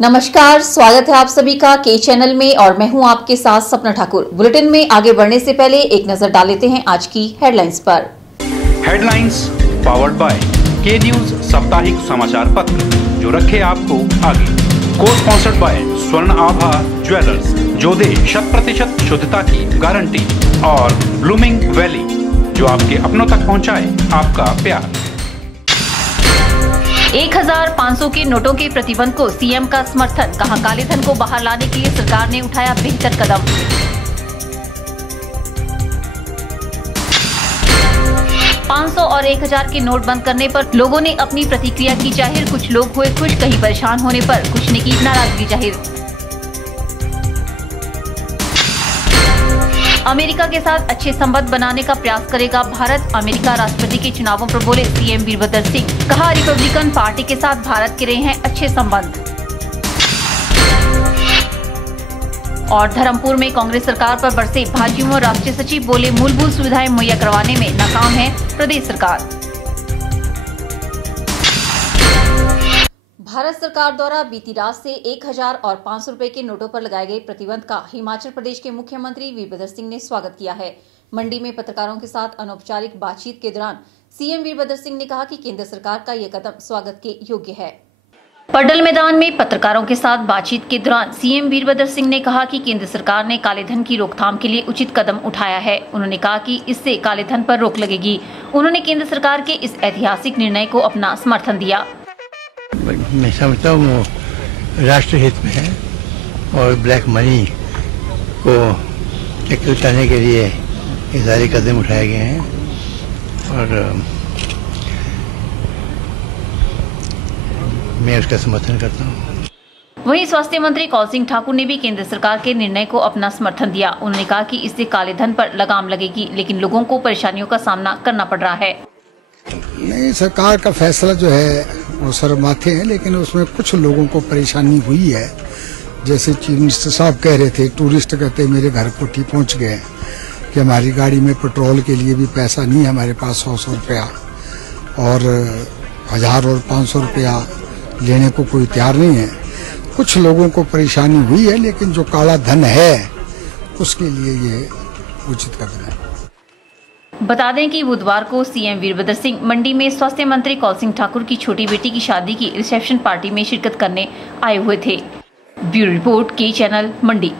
नमस्कार, स्वागत है आप सभी का के चैनल में और मैं हूं आपके साथ सपना ठाकुर। बुलेटिन में आगे बढ़ने से पहले एक नजर डाल लेते हैं आज की हेडलाइंस पर। हेडलाइंस पावर्ड बाय के न्यूज साप्ताहिक समाचार पत्र, जो रखे आपको आगे। को स्पॉन्सर्ड बाय स्वर्ण आभा ज्वेलर्स, जो दे 100% शुद्धता की गारंटी, और ब्लूमिंग वैली, जो आपके अपनों तक पहुंचाए आपका प्यार। 1500 के नोटों के प्रतिबंध को सीएम का समर्थन, कहा काले धन को बाहर लाने के लिए सरकार ने उठाया बेहतर कदम। $500 और 1000 के नोट बंद करने पर लोगों ने अपनी प्रतिक्रिया की जाहिर। कुछ लोग हुए खुश, कहीं परेशान होने पर कुछ ने की नाराजगी जाहिर। अमेरिका के साथ अच्छे संबंध बनाने का प्रयास करेगा भारत, अमेरिका राष्ट्रपति के चुनावों पर बोले सीएम वीरभद्र सिंह। कहा रिपब्लिकन पार्टी के साथ भारत के रहे हैं अच्छे संबंध। और धर्मपुर में कांग्रेस सरकार पर बरसे भाजयुमो, राष्ट्रीय सचिव बोले मूलभूत सुविधाएं मुहैया करवाने में नाकाम है प्रदेश सरकार। भारत सरकार द्वारा बीती रात से 1000 और 500 रुपए के नोटों पर लगाए गए प्रतिबंध का हिमाचल प्रदेश के मुख्यमंत्री वीरभद्र सिंह ने स्वागत किया है। मंडी में पत्रकारों के साथ अनौपचारिक बातचीत के दौरान सीएम वीरभद्र सिंह ने कहा कि केंद्र सरकार का यह कदम स्वागत के योग्य है। पडल मैदान में पत्रकारों के साथ बातचीत के दौरान सीएम वीरभद्र सिंह ने कहा कि केंद्र सरकार ने काले धन की रोकथाम के लिए उचित कदम उठाया है। उन्होंने कहा कि इससे काले धन पर रोक लगेगी। उन्होंने केंद्र सरकार के इस ऐतिहासिक निर्णय को अपना समर्थन दिया। मैं समझता हूँ वो राष्ट्र हित में है और ब्लैक मनी को टैकल करने के लिए ये सारे कदम उठाए गए हैं और मैं उसका समर्थन करता हूँ। वहीं स्वास्थ्य मंत्री कौल सिंह ठाकुर ने भी केंद्र सरकार के निर्णय को अपना समर्थन दिया। उन्होंने कहा कि इससे काले धन पर लगाम लगेगी, लेकिन लोगों को परेशानियों का सामना करना पड़ रहा है। नहीं, सरकार का फैसला जो है वो शर्माते हैं, लेकिन उसमें कुछ लोगों को परेशानी हुई है। जैसे चीफ मिनिस्टर साहब कह रहे थे, टूरिस्ट कहते मेरे घर कोठी पहुंच गए कि हमारी गाड़ी में पेट्रोल के लिए भी पैसा नहीं है हमारे पास, 100 रुपया और 1000 और 500 रुपया लेने को कोई तैयार नहीं है। कुछ लोगों को परेशानी हुई है, लेकिन जो काला धन है उसके लिए ये उचित कदम है। बता दें कि बुधवार को सीएम वीरभद्र सिंह मंडी में स्वास्थ्य मंत्री कौल सिंह ठाकुर की छोटी बेटी की शादी की रिसेप्शन पार्टी में शिरकत करने आए हुए थे। ब्यूरो रिपोर्ट के चैनल मंडी।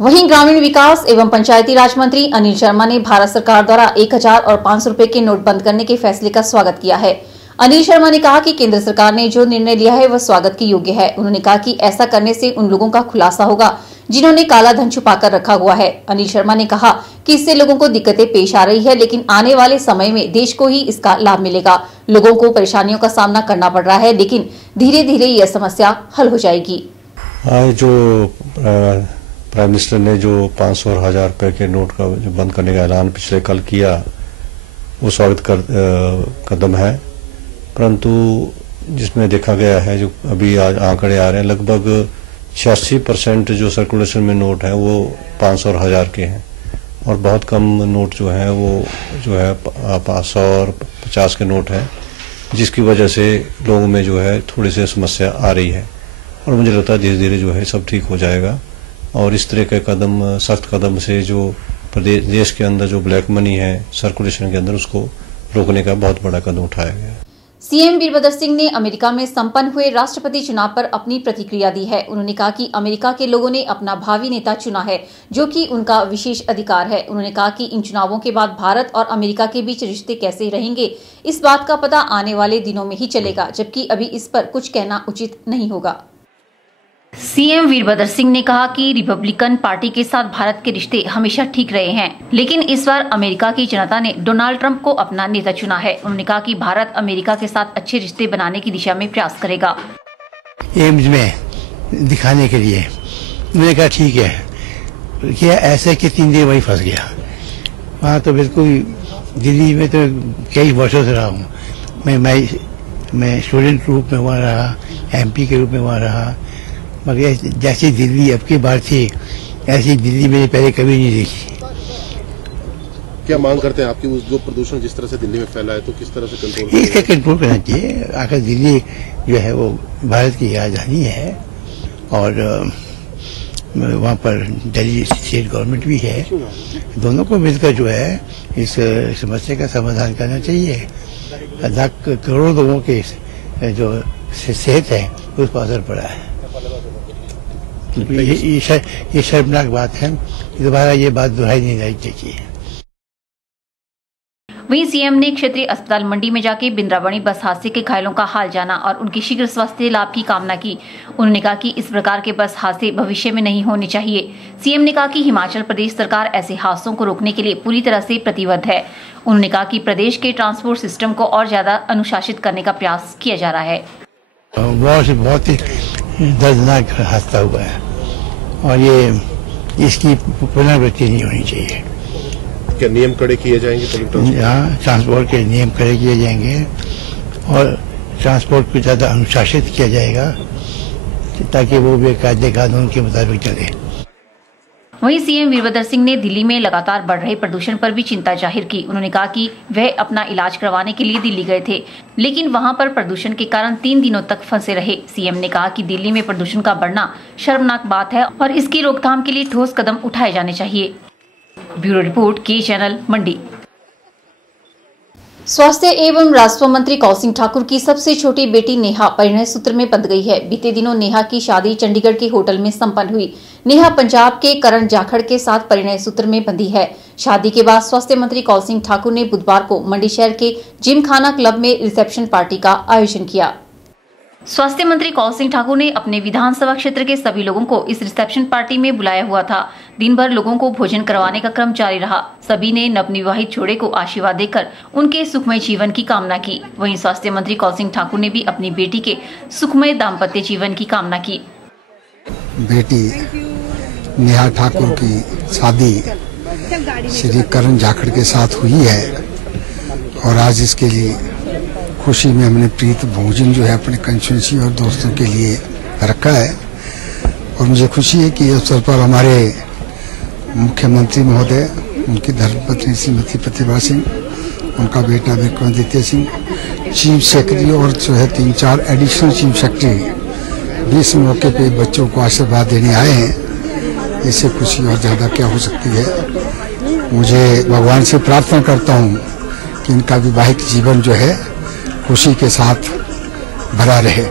वहीं ग्रामीण विकास एवं पंचायती राज मंत्री अनिल शर्मा ने भारत सरकार द्वारा 1000 और 500 रुपए के नोट बंद करने के फैसले का स्वागत किया है। अनिल शर्मा ने कहा कि केंद्र सरकार ने जो निर्णय लिया है वह स्वागत के योग्य है। उन्होंने कहा कि ऐसा करने से उन लोगों का खुलासा होगा जिन्होंने काला धन छुपाकर रखा हुआ है। अनिल शर्मा ने कहा कि इससे लोगों को दिक्कतें पेश आ रही है, लेकिन आने वाले समय में देश को ही इसका लाभ मिलेगा। लोगों को परेशानियों का सामना करना पड़ रहा है, लेकिन धीरे धीरे यह समस्या हल हो जाएगी। जो प्राइम मिनिस्टर ने जो 500 और 1000 रुपए के नोट का जो बंद करने का ऐलान पिछले कल किया, वो स्वागत कदम है। परंतु जिसमें देखा गया है, जो अभी आज आंकड़े आ रहे हैं, लगभग 86% जो सर्कुलेशन में नोट है वो 500 और 1000 के हैं और बहुत कम नोट जो है वो जो है 500 और 50 के नोट है, जिसकी वजह से लोगों में जो है थोड़ी सी समस्या आ रही है। और मुझे लगता है धीरे धीरे जो है सब ठीक हो जाएगा और इस तरह के कदम, सख्त कदम से जो प्रदेश देश के अंदर जो ब्लैक मनी है सर्कुलेशन के अंदर, उसको रोकने का बहुत बड़ा कदम उठाया गया है। सीएम वीरभद्र सिंह ने अमेरिका में संपन्न हुए राष्ट्रपति चुनाव पर अपनी प्रतिक्रिया दी है। उन्होंने कहा कि अमेरिका के लोगों ने अपना भावी नेता चुना है, जो कि उनका विशेष अधिकार है। उन्होंने कहा कि इन चुनावों के बाद भारत और अमेरिका के बीच रिश्ते कैसे रहेंगे, इस बात का पता आने वाले दिनों में ही चलेगा, जबकि अभी इस पर कुछ कहना उचित नहीं होगा। सीएम वीरभद्र सिंह ने कहा कि रिपब्लिकन पार्टी के साथ भारत के रिश्ते हमेशा ठीक रहे हैं, लेकिन इस बार अमेरिका की जनता ने डोनाल्ड ट्रंप को अपना नेता चुना है। उन्होंने कहा कि भारत अमेरिका के साथ अच्छे रिश्ते बनाने की दिशा में प्रयास करेगा। एम्स में दिखाने के लिए मैंने कहा ठीक है, क्या ऐसे कि 3 दिन वही फंस गया। वहाँ तो बिल्कुल, दिल्ली में तो कई वर्षों से रहा हूँ मैं स्टूडेंट रूप में वहाँ रहा, MP के रूप में वहाँ रहा, मगर जैसी दिल्ली अब की बार थी ऐसी दिल्ली मैंने पहले कभी नहीं देखी। क्या मांग करते हैं आपकी? जो प्रदूषण जिस तरह से दिल्ली में फैला है तो किस तरह से कंट्रोल? इसका कंट्रोल करना चाहिए। आखिर दिल्ली जो है वो भारत की राजधानी है और वहाँ पर दिल्ली स्टेट गवर्नमेंट भी है। दोनों को मिलकर जो है इस समस्या का समाधान करना चाहिए। लाख करोड़ लोगों के जो सेहत है उस पर असर पड़ा है। ये शर्मनाक बात है। दोबारा ये बात दोहराई नहीं जानी चाहिए। वहीं सीएम ने क्षेत्रीय अस्पताल मंडी में जाके बिंद्रावणी बस हादसे के घायलों का हाल जाना और उनके शीघ्र स्वास्थ्य लाभ की कामना की। उन्होंने कहा कि इस प्रकार के बस हादसे भविष्य में नहीं होने चाहिए। सीएम ने कहा कि हिमाचल प्रदेश सरकार ऐसे हादसों को रोकने के लिए पूरी तरह से प्रतिबद्ध है। उन्होंने कहा कि प्रदेश के ट्रांसपोर्ट सिस्टम को और ज्यादा अनुशासित करने का प्रयास किया जा रहा है। बहुत ही दर्दनाक हादसा हुआ है और ये इसकी पुनरावृत्ति नहीं होनी चाहिए। क्या नियम कड़े किए जाएंगे? हाँ, ट्रांसपोर्ट के नियम कड़े किए जाएंगे और ट्रांसपोर्ट को ज़्यादा अनुशासित किया जाएगा ताकि वो भी कायदे कानून के मुताबिक चले। वहीं सीएम वीरभद्र सिंह ने दिल्ली में लगातार बढ़ रहे प्रदूषण पर भी चिंता जाहिर की। उन्होंने कहा कि वह अपना इलाज करवाने के लिए दिल्ली गए थे, लेकिन वहां पर प्रदूषण के कारण 3 दिनों तक फंसे रहे। सीएम ने कहा कि दिल्ली में प्रदूषण का बढ़ना शर्मनाक बात है और इसकी रोकथाम के लिए ठोस कदम उठाए जाने चाहिए। ब्यूरो रिपोर्ट, के चैनल, मंडी। स्वास्थ्य एवं राजस्व मंत्री कौल सिंह ठाकुर की सबसे छोटी बेटी नेहा परिणय सूत्र में बंध गई है। बीते दिनों नेहा की शादी चंडीगढ़ के होटल में संपन्न हुई। नेहा पंजाब के करण जाखड़ के साथ परिणय सूत्र में बंधी है। शादी के बाद स्वास्थ्य मंत्री कौल सिंह ठाकुर ने बुधवार को मंडी शहर के जिमखाना क्लब में रिसेप्शन पार्टी का आयोजन किया। स्वास्थ्य मंत्री कौल सिंह ठाकुर ने अपने विधानसभा क्षेत्र के सभी लोगों को इस रिसेप्शन पार्टी में बुलाया हुआ था। दिन भर लोगों को भोजन करवाने का क्रम जारी रहा। सभी ने नवविवाहित जोड़े को आशीर्वाद देकर उनके सुखमय जीवन की कामना की। वहीं स्वास्थ्य मंत्री कौल सिंह ठाकुर ने भी अपनी बेटी के सुखमय दाम्पत्य जीवन की कामना की। बेटी नेहा ठाकुर की शादी श्री करण जाखड़ के साथ हुई है और आज इसके लिए खुशी में हमने प्रीत भोजन जो है अपने कंस्टिट्यूएंसी और दोस्तों के लिए रखा है। और मुझे खुशी है कि इस अवसर पर हमारे मुख्यमंत्री महोदय, उनकी धर्मपत्नी श्रीमती प्रतिभा सिंह, उनका बेटा विक्रमादित्य सिंह, चीफ सेक्रेटरी और जो है 3-4 एडिशनल चीफ सेक्रेटरी भी इस मौके पे बच्चों को आशीर्वाद देने आए हैं। इससे खुशी और ज़्यादा क्या हो सकती है। मुझे भगवान से प्रार्थना करता हूँ कि इनका विवाहित जीवन जो है खुशी के साथ भरा रहे।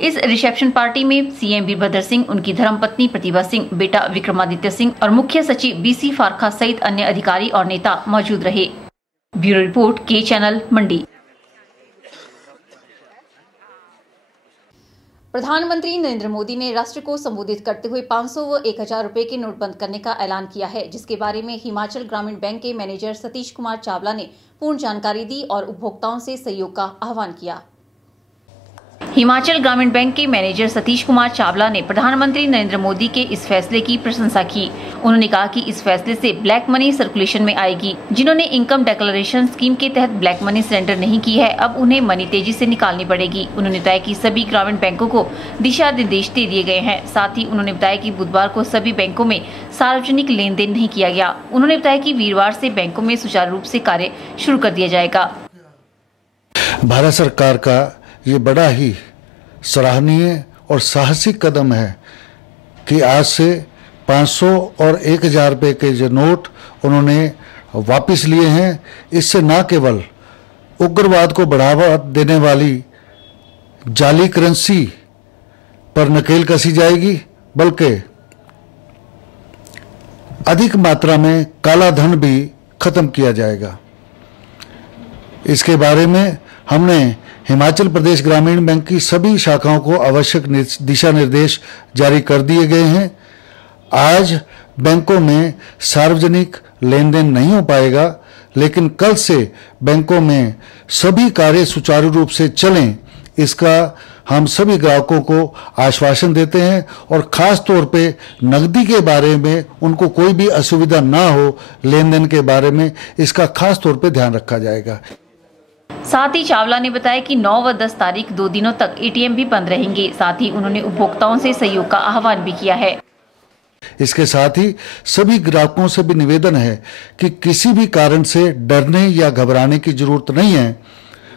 इस रिसेप्शन पार्टी में सीएम वीरभद्र सिंह, उनकी धर्मपत्नी प्रतिभा सिंह, बेटा विक्रमादित्य सिंह और मुख्य सचिव बीसी फारखा सहित अन्य अधिकारी और नेता मौजूद रहे। ब्यूरो रिपोर्ट, के चैनल, मंडी। प्रधानमंत्री नरेंद्र मोदी ने राष्ट्र को संबोधित करते हुए 500 व 1000 रुपए के नोट बंद करने का ऐलान किया है, जिसके बारे में हिमाचल ग्रामीण बैंक के मैनेजर सतीश कुमार चावला ने पूर्ण जानकारी दी और उपभोक्ताओं से सहयोग का आह्वान किया। हिमाचल ग्रामीण बैंक के मैनेजर सतीश कुमार चावला ने प्रधानमंत्री नरेंद्र मोदी के इस फैसले की प्रशंसा की। उन्होंने कहा कि इस फैसले से ब्लैक मनी सर्कुलेशन में आएगी। जिन्होंने इनकम डिक्लेरेशन स्कीम के तहत ब्लैक मनी सरेंडर नहीं की है, अब उन्हें मनी तेजी से निकालनी पड़ेगी। उन्होंने बताया कि सभी ग्रामीण बैंकों को दिशा निर्देश दे दिए गए हैं। साथ ही उन्होंने बताया कि बुधवार को सभी बैंकों में सार्वजनिक लेन देन नहीं किया गया। उन्होंने बताया कि वीरवार से बैंकों में सुचारू रूप से कार्य शुरू कर दिया जाएगा। भारत सरकार का ये बड़ा ही सराहनीय और साहसिक कदम है कि आज से 500 और 1000 रुपए के जो नोट उन्होंने वापस लिए हैं। इससे न केवल उग्रवाद को बढ़ावा देने वाली जाली करेंसी पर नकेल कसी जाएगी, बल्कि अधिक मात्रा में काला धन भी खत्म किया जाएगा। इसके बारे में हमने हिमाचल प्रदेश ग्रामीण बैंक की सभी शाखाओं को आवश्यक दिशा निर्देश जारी कर दिए गए हैं। आज बैंकों में सार्वजनिक लेन देन नहीं हो पाएगा, लेकिन कल से बैंकों में सभी कार्य सुचारू रूप से चलें, इसका हम सभी ग्राहकों को आश्वासन देते हैं। और खास तौर पे नकदी के बारे में उनको कोई भी असुविधा ना हो, लेन देन के बारे में इसका खास तौर पे ध्यान रखा जाएगा। साथ ही चावला ने बताया कि 9 व 10 तारीख 2 दिनों तक एटीएम भी बंद रहेंगे। साथ ही उन्होंने उपभोक्ताओं से सहयोग का आह्वान भी किया है। इसके साथ ही सभी ग्राहकों से भी निवेदन है कि किसी भी कारण से डरने या घबराने की जरूरत नहीं है।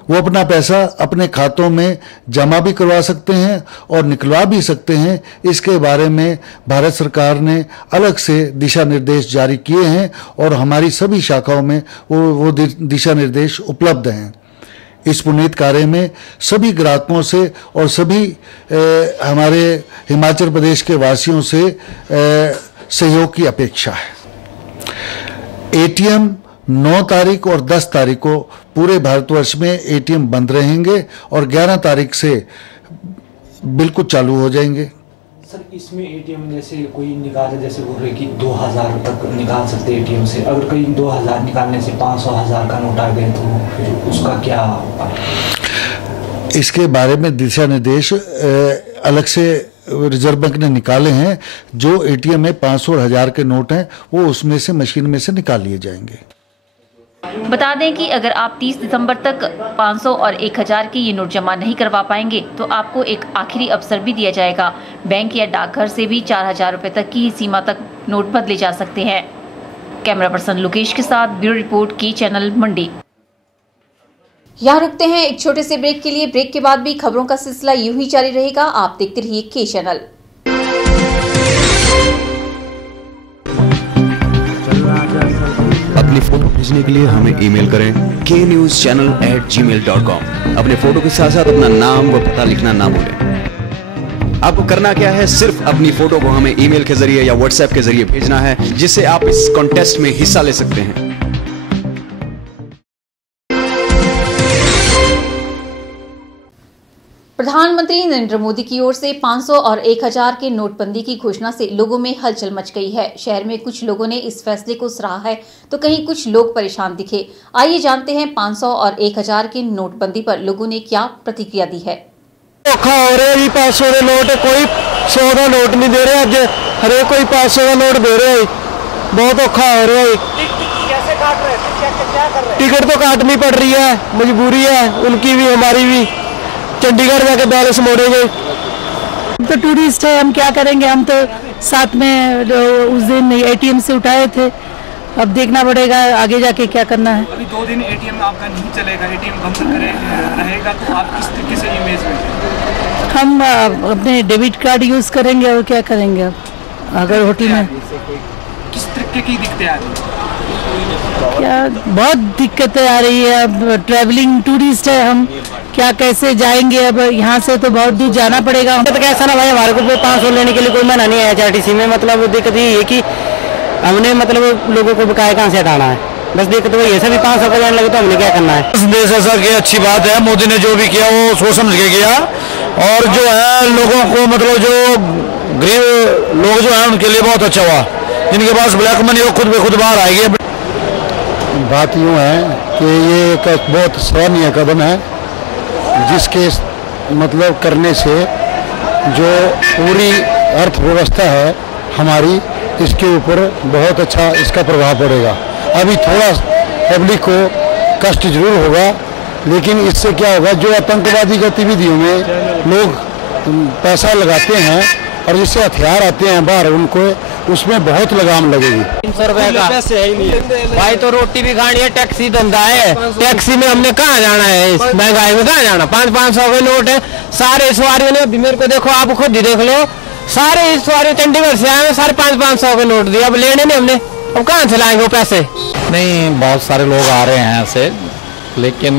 वो अपना पैसा अपने खातों में जमा भी करवा सकते हैं और निकलवा भी सकते हैं। इसके बारे में भारत सरकार ने अलग से दिशा निर्देश जारी किए हैं और हमारी सभी शाखाओं में वो दिशा निर्देश उपलब्ध हैं। इस पुनीत कार्य में सभी ग्राहकों से और सभी हमारे हिमाचल प्रदेश के वासियों से सहयोग की अपेक्षा है। एटीएम 9 तारीख और 10 तारीख को पूरे भारतवर्ष में एटीएम बंद रहेंगे और 11 तारीख से बिल्कुल चालू हो जाएंगे। सर, इसमें एटीएम जैसे कोई निकाले, जैसे बोल रहे कि 2000 तक निकाल सकते एटीएम से, अगर कहीं 2000 निकालने से 500,000 का नोट आ गए तो फिर उसका क्या? इसके बारे में दिशा निर्देश अलग से रिजर्व बैंक ने निकाले हैं। जो एटीएम में 500 और 1000 के नोट हैं वो उसमें से मशीन में से निकाल लिए जाएंगे। बता दें कि अगर आप 30 दिसंबर तक 500 और 1000 के ये नोट जमा नहीं करवा पाएंगे तो आपको एक आखिरी अवसर भी दिया जाएगा। बैंक या डाकघर से भी 4000 रुपए तक की सीमा तक नोट बदले जा सकते हैं। कैमरा पर्सन लोकेश के साथ ब्यूरो रिपोर्ट की चैनल मंडी। यहाँ रुकते हैं एक छोटे से ब्रेक के लिए। ब्रेक के बाद भी खबरों का सिलसिला यूं ही जारी रहेगा। आप देखते रहिए के चैनल। अपनी फोटो भेजने के लिए हमें ईमेल करें knewschannel@gmail.com। अपने फोटो के साथ साथ अपना नाम व पता लिखना ना भूलें। आपको करना क्या है, सिर्फ अपनी फोटो को हमें ईमेल के जरिए या व्हाट्सएप के जरिए भेजना है, जिससे आप इस कॉन्टेस्ट में हिस्सा ले सकते हैं। प्रधानमंत्री नरेंद्र मोदी की ओर से 500 और 1000 के नोटबंदी की घोषणा से लोगों में हलचल मच गई है। शहर में कुछ लोगों ने इस फैसले को सराहा है तो कहीं कुछ लोग परेशान दिखे। आइए जानते हैं 500 और 1000 की नोटबंदी पर लोगों ने क्या प्रतिक्रिया दी है। औखा हो रहा है 500 का नोट, कोई 100 का नोट नहीं दे रहे। अज हरे कोई 500 का नोट दे रहे है, बहुत औखा हो रहा है। कैसे काट रहे हैं, क्या कर रहे हैं? टिकट तो काटनी पड़ रही है, मजबूरी है उनकी भी हमारी भी। चंडीगढ़ जाके बैलेंस मोड़ेंगे। हम तो टूरिस्ट है, हम क्या करेंगे। हम तो साथ में उस दिन एटीएम से उठाए थे, अब देखना पड़ेगा आगे जाके क्या करना है। अभी 2 दिन एटीएम आपका नहीं चलेगा, एटीएम बंद रहेगा, तो आप किस तरीके से इमेज में? हम अपने डेबिट कार्ड यूज करेंगे और क्या करेंगे। अब अगर होटल में किस तरीके की दिक्कतें आ रही है? क्या बहुत दिक्कतें आ रही है। अब ट्रैवलिंग टूरिस्ट है, हम क्या कैसे जाएंगे। अब यहाँ से तो बहुत दूर जाना पड़ेगा। तो कैसा ना भाई, हमारे को 500 लेने के लिए कोई मना नहीं है HRTC में। मतलब दिक्कत ये है कि हमने मतलब लोगों को बकाया कहाँ से हटाना है, बस दिक्कत वही है। सभी 500 का जाने लगे तो हमने क्या करना है। देश ऐसा कि अच्छी बात है, मोदी ने जो भी किया वो सोच समझ के किया, और जो है लोगों को मतलब जो गरीब लोग जो है उनके लिए बहुत अच्छा हुआ। जिनके पास ब्लैक मनी हो खुद ब खुद बाहर आएगी। बात यूँ है कि ये एक बहुत सराहनीय कदम है, जिसके मतलब करने से जो पूरी अर्थव्यवस्था है हमारी, इसके ऊपर बहुत अच्छा इसका प्रभाव पड़ेगा। अभी थोड़ा पब्लिक को कष्ट जरूर होगा, लेकिन इससे क्या होगा, जो आतंकवादी गतिविधियों में लोग पैसा लगाते हैं और जिससे हथियार आते हैं बाहर, उनको उसमें बहुत लगाम लगेगी। 300 रुपए का पैसे है ही नहीं भाई, तो रोटी भी खानी है। टैक्सी धंधा है, टैक्सी में हमने कहाँ जाना है, इस महंगाई में कहाँ जाना। 500 के नोट है। सारे सवारियों ने, अभी मेरे को देखो, आप खुद ही देख लो, सारे सवारी चंडीगढ़ से आए, सारे 500 के नोट दिए। अब लेने नहीं हमने, अब कहाँ से लाएंगे वो पैसे। नहीं, बहुत सारे लोग आ रहे हैं ऐसे, लेकिन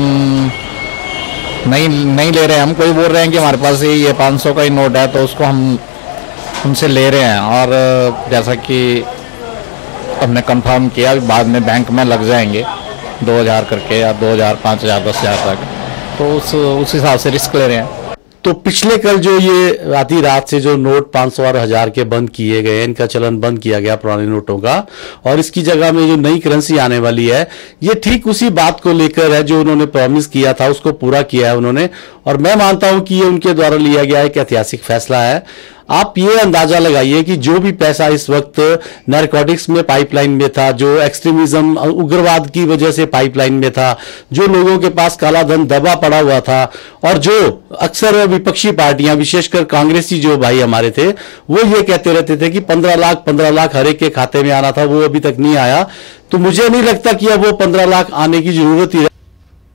नहीं ले रहे हैं। हम कोई बोल रहे हैं कि हमारे पास ये 500 का ही नोट है, तो उसको हम उनसे ले रहे हैं। और जैसा कि हमने कंफर्म किया, बाद में बैंक में लग जाएंगे 2000 करके, या 2000, 5000, 10,000 तक, तो उस हिसाब से रिस्क ले रहे हैं। तो पिछले कल जो ये आधी रात से जो नोट 500 और 1000 के बंद किए गए, इनका चलन बंद किया गया पुराने नोटों का, और इसकी जगह में जो नई करेंसी आने वाली है, ये ठीक उसी बात को लेकर है जो उन्होंने प्रॉमिस किया था, उसको पूरा किया है उन्होंने। और मैं मानता हूं कि ये उनके द्वारा लिया गया एक ऐतिहासिक फैसला है। आप ये अंदाजा लगाइए कि जो भी पैसा इस वक्त नारकोटिक्स में पाइपलाइन में था, जो एक्सट्रीमिज्म उग्रवाद की वजह से पाइपलाइन में था, जो लोगों के पास काला धन दबा पड़ा हुआ था, और जो अक्सर विपक्षी पार्टियां विशेषकर कांग्रेसी जो भाई हमारे थे वो ये कहते रहते थे कि 15 लाख हर एक के खाते में आना था, वो अभी तक नहीं आया। तो मुझे नहीं लगता कि अब वो 15 लाख आने की जरूरत ही है।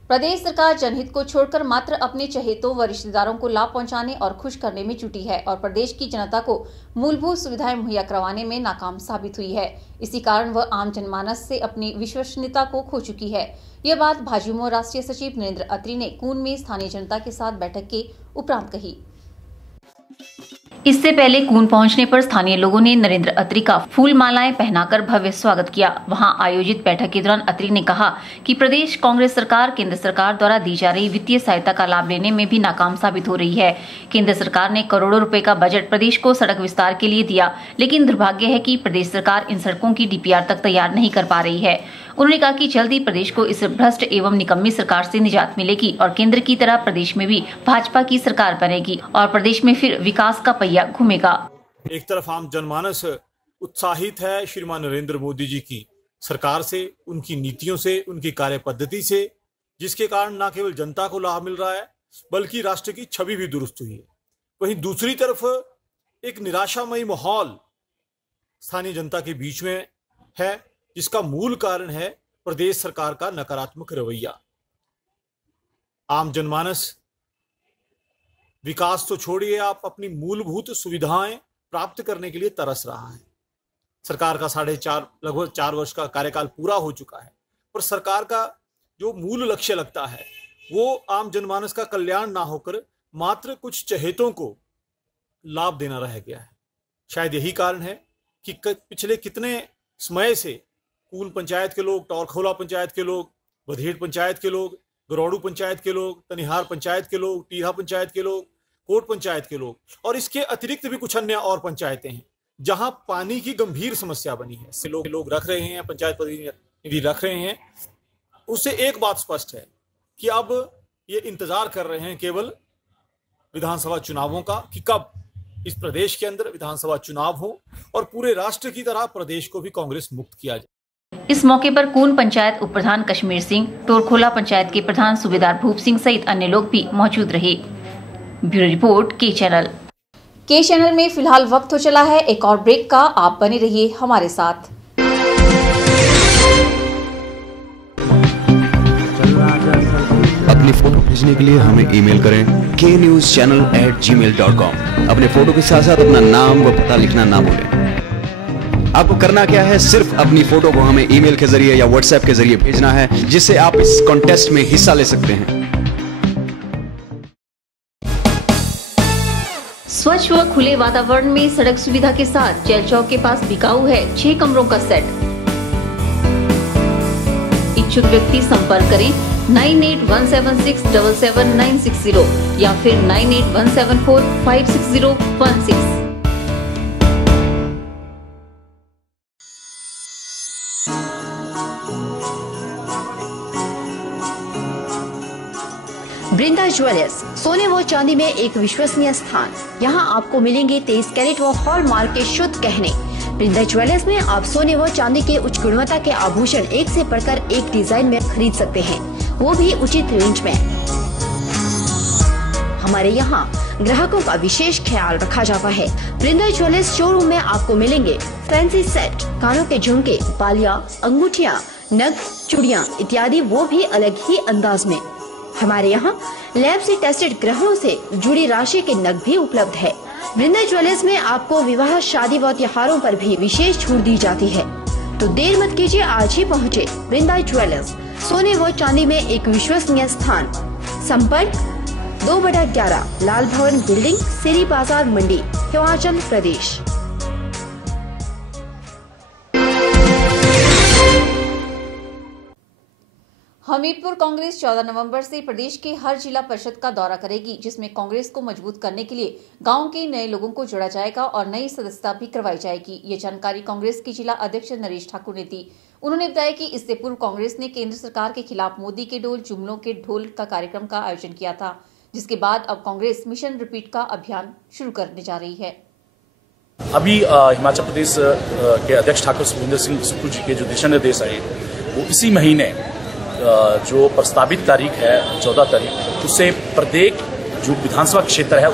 प्रदेश सरकार जनहित को छोड़कर मात्र अपने चहेतों व रिश्तेदारों को लाभ पहुंचाने और खुश करने में जुटी है और प्रदेश की जनता को मूलभूत सुविधाएं मुहैया करवाने में नाकाम साबित हुई है। इसी कारण वह आम जनमानस से अपनी विश्वसनीयता को खो चुकी है। यह बात भाजयुमो राष्ट्रीय सचिव नरेंद्र अत्री ने कून में स्थानीय जनता के साथ बैठक के उपरांत कही। इससे पहले कून पहुंचने पर स्थानीय लोगों ने नरेंद्र अत्री का फूल मालाएं पहनाकर भव्य स्वागत किया। वहां आयोजित बैठक के दौरान अत्री ने कहा कि प्रदेश कांग्रेस सरकार केंद्र सरकार द्वारा दी जा रही वित्तीय सहायता का लाभ लेने में भी नाकाम साबित हो रही है। केंद्र सरकार ने करोड़ों रुपए का बजट प्रदेश को सड़क विस्तार के लिए दिया, लेकिन दुर्भाग्य है कि प्रदेश सरकार इन सड़कों की DPR तक तैयार नहीं कर पा रही है। उन्होंने कहा कि जल्द ही प्रदेश को इस भ्रष्ट एवं निकम्मी सरकार से निजात मिलेगी और केंद्र की तरह प्रदेश में भी भाजपा की सरकार बनेगी और प्रदेश में फिर विकास का पहिया घूमेगा। एक तरफ आम जनमानस उत्साहित है श्रीमान नरेंद्र मोदी जी की सरकार से, उनकी नीतियों से, उनकी कार्य पद्धति से, जिसके कारण न केवल जनता को लाभ मिल रहा है बल्कि राष्ट्र की छवि भी दुरुस्त हुई है। वहीं दूसरी तरफ एक निराशामयी माहौल स्थानीय जनता के बीच में है, जिसका मूल कारण है प्रदेश सरकार का नकारात्मक रवैया। आम जनमानस विकास तो छोड़िए, आप अपनी मूलभूत सुविधाएं प्राप्त करने के लिए तरस रहा है। सरकार का लगभग 4 वर्ष का कार्यकाल पूरा हो चुका है, पर सरकार का जो मूल लक्ष्य लगता है वो आम जनमानस का कल्याण ना होकर मात्र कुछ चहेतों को लाभ देना रह गया है। शायद यही कारण है कि पिछले कितने समय से कून पंचायत के लोग, टौरखोला पंचायत के लोग, बधेड़ पंचायत के लोग, गरौड़ू पंचायत के लोग, तनिहार पंचायत के लोग, टीहा पंचायत के लोग, कोट पंचायत के लोग और इसके अतिरिक्त भी कुछ अन्य और पंचायतें हैं जहां पानी की गंभीर समस्या बनी है। से लोग रख रहे हैं, पंचायत प्रतिनिधि रख रहे हैं। उससे एक बात स्पष्ट है कि अब ये इंतजार कर रहे हैं केवल विधानसभा चुनावों का कि कब इस प्रदेश के अंदर विधानसभा चुनाव हो और पूरे राष्ट्र की तरह प्रदेश को भी कांग्रेस मुक्त किया जाए। इस मौके पर कून पंचायत उप प्रधान कश्मीर सिंह, टोरखोला पंचायत के प्रधान सूबेदार भूप सिंह सहित अन्य लोग भी मौजूद रहे। ब्यूरो रिपोर्ट के चैनल में फिलहाल वक्त हो चला है एक और ब्रेक का। आप बने रहिए हमारे साथ। अपनी फोटो भेजने के लिए हमें ईमेल करें knewschannel@gmail.com। अपने फोटो के साथ साथ अपना नाम व पता लिखना ना भूलें। आपको करना क्या है, सिर्फ अपनी फोटो को हमें ईमेल के जरिए या व्हाट्सएप के जरिए भेजना है, जिससे आप इस कॉन्टेस्ट में हिस्सा ले सकते हैं। स्वच्छ व खुले वातावरण में सड़क सुविधा के साथ जेल चौक के पास बिकाऊ है 6 कमरों का सेट। इच्छुक व्यक्ति संपर्क करें 9817677960 या फिर 9817456016। बृंदा ज्वेलर्स, सोने व चांदी में एक विश्वसनीय स्थान। यहाँ आपको मिलेंगे 23 कैरेट व हॉलमार्क के शुद्ध गहने। बृंदा ज्वेलर्स में आप सोने व चांदी के उच्च गुणवत्ता के आभूषण एक से बढ़कर एक डिजाइन में खरीद सकते हैं, वो भी उचित रेंज में। हमारे यहाँ ग्राहकों का विशेष ख्याल रखा जाता है। बृंदा ज्वेलर्स शोरूम में आपको मिलेंगे फैंसी सेट, कानों के झुमके, बालियां, अंगूठियां, नग, चूड़ियां इत्यादि, वो भी अलग ही अंदाज में। हमारे यहाँ लैब से टेस्टेड ग्रहों से जुड़ी राशि के नग भी उपलब्ध है। बृंदा ज्वेलर्स में आपको विवाह, शादी व त्योहारों पर भी विशेष छूट दी जाती है। तो देर मत कीजिए, आज ही पहुँचे बृंदा ज्वेलर्स, सोने व चांदी में एक विश्वसनीय स्थान। संपर्क 2/11 लाल भवन बिल्डिंग, सिरी बाजार मंडी, हिमाचल प्रदेश। हमीरपुर कांग्रेस 14 नवंबर से प्रदेश के हर जिला परिषद का दौरा करेगी, जिसमें कांग्रेस को मजबूत करने के लिए गांव के नए लोगों को जोड़ा जाएगा और नई सदस्यता भी करवाई जाएगी। ये जानकारी कांग्रेस के जिला अध्यक्ष नरेश ठाकुर ने दी। उन्होंने बताया कि इससे पूर्व कांग्रेस ने केंद्र सरकार के खिलाफ मोदी के ढोल जुमलों के ढोल का कार्यक्रम का आयोजन किया था, जिसके बाद अब कांग्रेस मिशन रिपीट का अभियान शुरू करने जा रही है। अभी हिमाचल प्रदेश के अध्यक्ष ठाकुर सुखविंदर सिंह सुक्खू जी के जो दिशा निर्देश आए वो इसी महीने जो प्रस्तावित तारीख है 14 तारीख, उससे प्रत्येक जो विधानसभा क्षेत्र है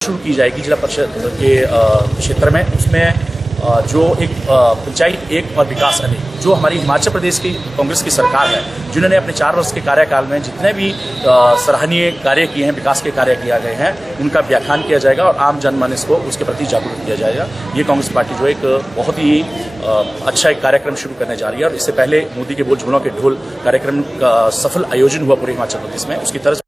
शुरू की जाएगी जिला परिषद के क्षेत्र में। उसमें जो एक पंचायत एक और विकास अनेक, जो हमारी हिमाचल प्रदेश की कांग्रेस की सरकार है, जिन्होंने अपने 4 वर्ष के कार्यकाल में जितने भी सराहनीय कार्य किए हैं, विकास के कार्य किए गए हैं, उनका व्याख्यान किया जाएगा और आम जनमानस को उसके प्रति जागरूक किया जाएगा। ये कांग्रेस पार्टी जो एक बहुत ही अच्छा एक कार्यक्रम शुरू करने जा रही है और इससे पहले मोदी के बोल झूलों के ढोल कार्यक्रम का सफल आयोजन हुआ पूरे हिमाचल प्रदेश में, उसकी तरह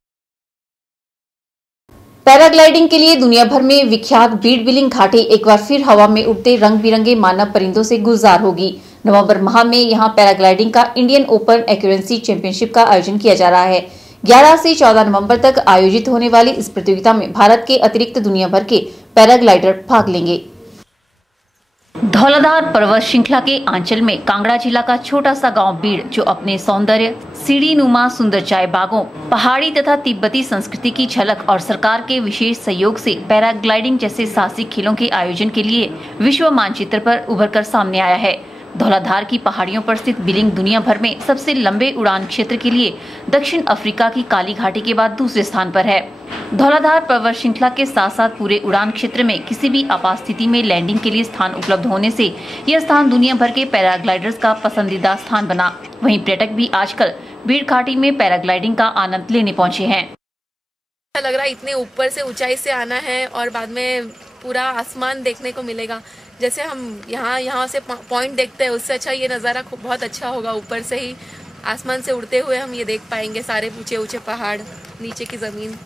पैराग्लाइडिंग के लिए दुनिया भर में विख्यात बीड़ बिलिंग घाटी एक बार फिर हवा में उड़ते रंग बिरंगे मानव परिंदों से गुलजार होगी। नवंबर माह में यहां पैराग्लाइडिंग का इंडियन ओपन एक्यूरेंसी चैंपियनशिप का आयोजन किया जा रहा है। 11 से 14 नवंबर तक आयोजित होने वाली इस प्रतियोगिता में भारत के अतिरिक्त दुनिया भर के पैराग्लाइडर भाग लेंगे। धौलाधार पर्वत श्रृंखला के आंचल में कांगड़ा जिला का छोटा सा गांव बीड़, जो अपने सौंदर्य, सीढ़ी नुमा सुंदर चाय बागों, पहाड़ी तथा तिब्बती संस्कृति की झलक और सरकार के विशेष सहयोग से पैराग्लाइडिंग जैसे साहसिक खेलों के आयोजन के लिए विश्व मानचित्र पर उभर कर सामने आया है। धौलाधार की पहाड़ियों पर स्थित बिलिंग दुनिया भर में सबसे लंबे उड़ान क्षेत्र के लिए दक्षिण अफ्रीका की काली घाटी के बाद दूसरे स्थान पर है। धौलाधार पर्वत श्रृंखला के साथ साथ पूरे उड़ान क्षेत्र में किसी भी आपात स्थिति में लैंडिंग के लिए स्थान उपलब्ध होने से यह स्थान दुनिया भर के पैराग्लाइडर्स का पसंदीदा स्थान बना। वहीं पर्यटक भी आजकल बीड़ घाटी में पैराग्लाइडिंग का आनंद लेने पहुँचे हैं। लग रहा है इतने ऊपर से ऊंचाई से आना है और बाद में पूरा आसमान देखने को मिलेगा। जैसे हम यहाँ से पॉइंट देखते हैं, उससे अच्छा ये नज़ारा बहुत अच्छा होगा। ऊपर से ही आसमान से उड़ते हुए हम ये देख पाएंगे सारे ऊंचे ऊंचे पहाड़, नीचे की ज़मीन।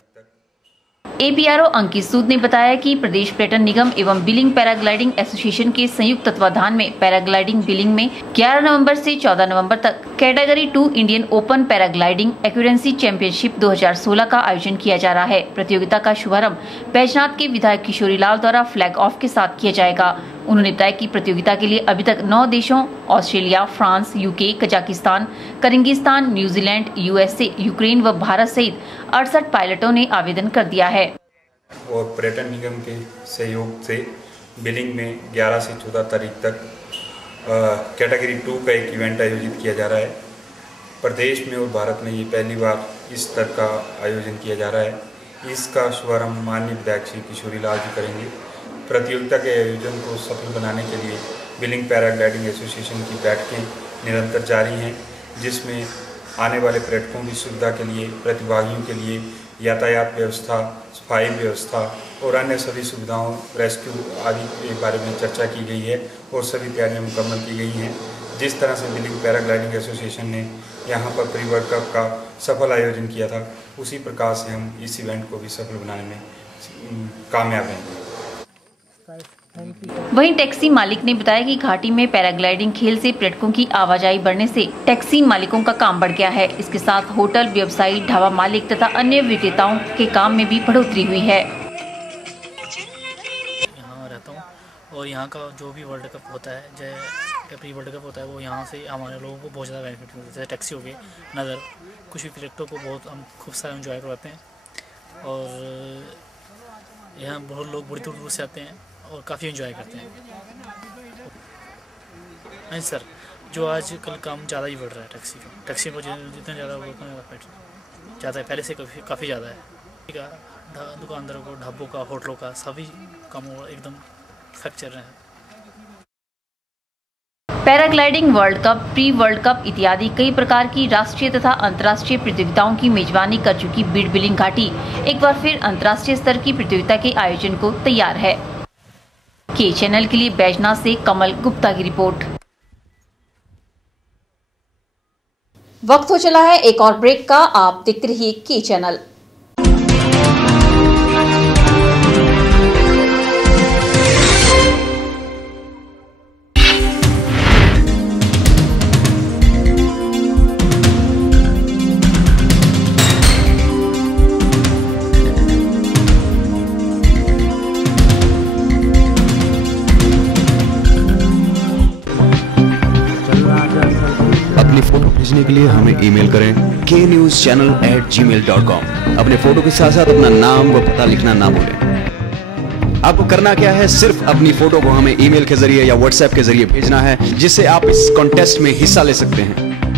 APRO अंकित सूद ने बताया कि प्रदेश पर्यटन निगम एवं बिलिंग पैराग्लाइडिंग एसोसिएशन के संयुक्त तत्वाधान में पैराग्लाइडिंग बिलिंग में 11 नवंबर से 14 नवंबर तक category 2 Indian open paragliding accuracy championship 2016 का आयोजन किया जा रहा है। प्रतियोगिता का शुभारंभ बैजनाथ के विधायक किशोरी लाल द्वारा फ्लैग ऑफ के साथ किया जाएगा। उन्होंने बताया कि प्रतियोगिता के लिए अभी तक 9 देशों Australia, France, UK, Kazakhstan, Kyrgyzstan, New Zealand, USA, Ukraine व भारत सहित 68 पायलटों ने आवेदन कर दिया है। और पर्यटन निगम के सहयोग से बिलिंग में 11 से 14 तारीख तक कैटेगरी 2 का एक इवेंट आयोजित किया जा रहा है। प्रदेश में और भारत में ये पहली बार इस स्तर का आयोजन किया जा रहा है। इसका शुभारंभ माननीय विधायक श्री किशोरी लाल जी करेंगे। प्रतियोगिता के आयोजन को सफल बनाने के लिए बिलिंग पैराग्लाइडिंग एसोसिएशन की बैठकें निरंतर जारी हैं, जिसमें आने वाले पर्यटकों की सुविधा के लिए, प्रतिभागियों के लिए यातायात व्यवस्था, सफाई व्यवस्था और अन्य सभी सुविधाओं, रेस्क्यू आदि के बारे में चर्चा की गई है और सभी तैयारियां मुकम्मल की गई हैं। जिस तरह से बिलिंग पैराग्लाइडिंग एसोसिएशन ने यहाँ पर प्री वर्ल्ड कप का सफल आयोजन किया था, उसी प्रकार से हम इस इवेंट को भी सफल बनाने में कामयाब हैं। वहीं टैक्सी मालिक ने बताया कि घाटी में पैराग्लाइडिंग खेल से पर्यटकों की आवाजाही बढ़ने से टैक्सी मालिकों का काम बढ़ गया है। इसके साथ होटल व्यवसायी, ढाबा मालिक तथा अन्य विक्रेताओं के काम में भी बढ़ोतरी हुई है। यहाँ रहता हूँ और यहाँ का जो भी वर्ल्ड कप होता है, जो प्री वर्ल्ड कप होता है, वो यहाँ से हमारे लोगों को बहुत ज़्यादा बेनिफिट मिलता है। जैसे टैक्सी हो गई, नज़र कुछ भी पर्यटकों को बहुत हम खूब सारा एंजॉय करवाते हैं और यहाँ बहुत लोग बड़ी दूर दूर से आते हैं और काफ़ी एंजॉय करते हैं। नहीं सर, जो आज कल काम ज़्यादा ही बढ़ रहा है टैक्सी को जितना ज़्यादा ज़्यादा है, पहले से काफ़ी ज़्यादा है। दुकानदारों को, ढाबों का, होटलों का सभी काम एकदम फ्रैक्चर रहे हैं। Paragliding world cup, pre world cup इत्यादि कई प्रकार की राष्ट्रीय तथा अंतर्राष्ट्रीय प्रतियोगिताओं की मेजबानी कर चुकी बीड़ बिलिंग घाटी एक बार फिर अंतर्राष्ट्रीय स्तर की प्रतियोगिता के आयोजन को तैयार है। के चैनल के लिए बैजनाथ से कमल गुप्ता की रिपोर्ट। वक्त हो चला है एक और ब्रेक का। आप देखते रहिए के चैनल। अपनी फोटो भेजने के लिए हमें ईमेल करें knewschannel@gmail.com। अपने फोटो के साथ साथ अपना नाम व पता लिखना ना भूलें। आपको करना क्या है, सिर्फ अपनी फोटो को हमें ईमेल के जरिए या व्हाट्सएप के जरिए भेजना है, जिससे आप इस कॉन्टेस्ट में हिस्सा ले सकते हैं।